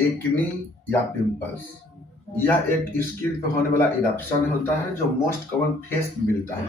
Acne या pimples, यह एक स्किन पे होने वाला इरप्शन होता है जो मोस्ट कॉमन फेस में मिलता है।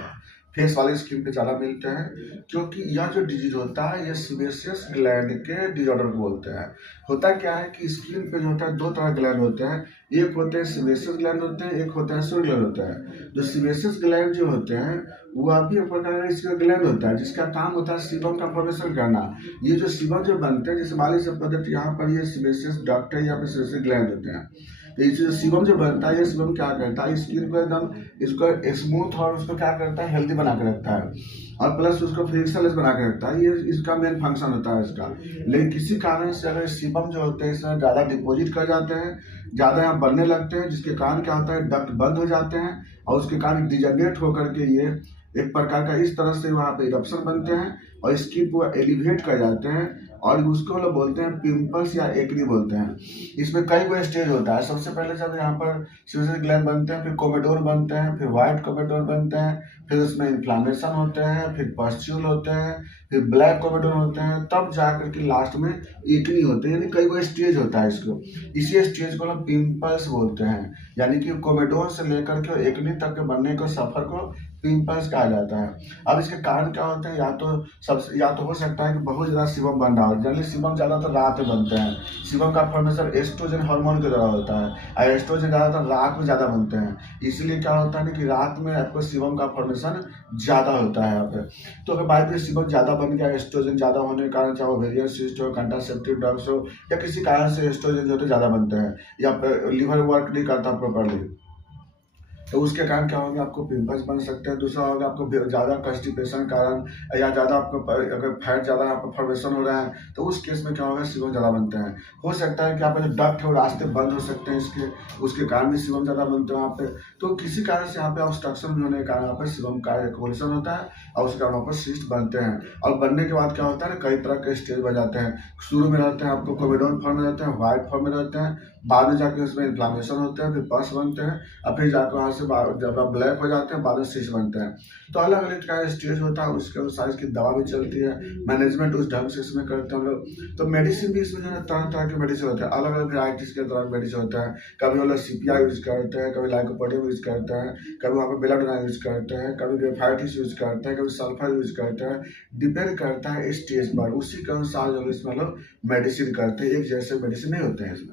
फेस वाले स्किन पे ज़्यादा मिलते हैं, क्योंकि यह जो डिजीज होता है यह सीबेशियस ग्लैंड के डिजॉर्डर को बोलते हैं। होता क्या है कि स्किन पे जो होता है दो तरह के ग्लैंड होते हैं, एक होते हैं सीबेशियस ग्लैंड होते हैं, एक होता है सूर्य ग्लैंड होता है। जो सीबेशियस ग्लैंड जो होते हैं वो भी एक प्रकार का इसका ग्लैंड होता है जिसका काम होता है सीबम का फॉर्मेशन करना। ये जो सीबम जो बनते हैं, जैसे मान लीजिए पद्धति यहाँ पर ये सीबेशियस डक्ट है या फिर सीबेशियस ग्लैंड होते हैं। तो ये सीबम जो बनता है, ये सीबम क्या करता है, स्किन को एकदम इसको स्मूथ और उसको क्या करता है, हेल्दी बना के रखता है, और प्लस उसको फ्रिक्शनलेस बना के रखता है। ये इसका मेन फंक्शन होता है इसका। लेकिन किसी कारण से अगर सीबम जो होते हैं इसमें ज़्यादा डिपोजिट कर जाते हैं, ज़्यादा यहाँ बढ़ने लगते हैं, जिसके कारण क्या होता है डक्ट बंद हो जाते हैं, और उसके कारण डिजनरेट होकर के ये एक प्रकार का इस तरह से वहाँ पे इरप्शन बनते हैं और स्किन को एलिवेट कर जाते हैं, और उसको लोग बोलते हैं पिंपल्स या एक्नी बोलते हैं। इसमें कई कोई स्टेज होता है। सबसे पहले जब यहाँ पर सीबेशियस ग्लैंड बनते हैं, फिर कोमेडोर बनते हैं, फिर व्हाइट कोमेडोर बनते हैं, फिर उसमें इन्फ्लामेशन होते हैं, फिर पस्ट्यूल होते हैं, फिर ब्लैक कोमेडोर होते हैं, तब जाकर के लास्ट में एक्नी होते हैं। यानी कई कोई स्टेज होता है इसको, इसी स्टेज को लोग पिंपल्स बोलते हैं। यानी कि कोमेडोर से लेकर के एक्नी तक के बनने को सफर को पिंपल्स कहा जाता है। अब इसके कारण क्या होते हैं, या तो हो सकता है कि बहुत ज़्यादा सीबम बन रहा हो। जनरली सीबम ज़्यादातर रात में बनते हैं। सीबम का फॉर्मेशन एस्ट्रोजन हार्मोन के द्वारा होता है, और एस्ट्रोजन ज़्यादातर रात में ज़्यादा बनते हैं। इसलिए क्या होता है ना कि रात में आपको सीबम का फॉर्मेशन ज़्यादा होता है यहाँ पे। तो अगर बाई सीबम ज़्यादा बन गया, एस्ट्रोजन ज़्यादा होने के कारण, चाहे ओवेरियन सिस्ट हो, कंट्रासेप्टिव ड्रग्स हो, या किसी कारण से एस्ट्रोजन जो है ज़्यादा बनते हैं, या लीवर वर्क नहीं करता प्रॉपरली, तो उसके कारण क्या होगा, आपको पिंपल्स बन सकते हैं। दूसरा होगा आपको ज़्यादा कॉन्स्टिपेशन कारण, या ज़्यादा आपको अगर फैट ज़्यादा आपको फॉर्मेशन हो रहा है, तो उस केस में क्या होगा, सीबम ज़्यादा बनते हैं। हो सकता है कि आपका जो डक्ट है वो रास्ते बंद हो सकते हैं इसके, उसके कारण भी सीबम ज़्यादा बनते हैं वहाँ पे। तो किसी कारण से यहाँ पे ऑब्स्ट्रक्शन होने के कारण यहाँ पर सीबम का एक्वोल्यूशन होता है, और उसके कारण वहाँ पर सिस्ट बनते हैं। और बनने के बाद क्या होता है, कई तरह के स्टेज बन जाते हैं। शुरू में रहते हैं आपको कोमेडोन फॉर्म में रहते हैं, व्हाइट फॉर्म में रहते हैं, बाद में जाके उसमें इन्फ्लामेशन होते हैं, फिर पस बनते हैं, और फिर जाकर वहाँ से जब आप ब्लैक हो जाते हैं, बाद में सिस्ट बनते हैं। तो अलग अलग का स्टेज होता है, उसके अनुसार इसकी दवा भी चलती है, मैनेजमेंट उस ढंग से इसमें करते हैं हम लोग। तो मेडिसिन भी इसमें जो है तरह तरह के मेडिसिन होते हैं, अलग अलग वेराइटीज़ के तरह मेडिसिन होता है। कभी वो लोग CPI यूज़ करते हैं, कभी लाइकोपोडियम यूज़ करते हैं, कभी वहाँ पर बेलाडोना यूज़ करते हैं, कभी ग्रेफाइटिस यूज़ करते हैं, कभी सल्फर यूज़ करते हैं। डिपेंड करता है स्टेज पर, उसी के अनुसार जो इसमें लोग मेडिसिन करते हैं। एक जैसे मेडिसिन नहीं होते हैं इसमें।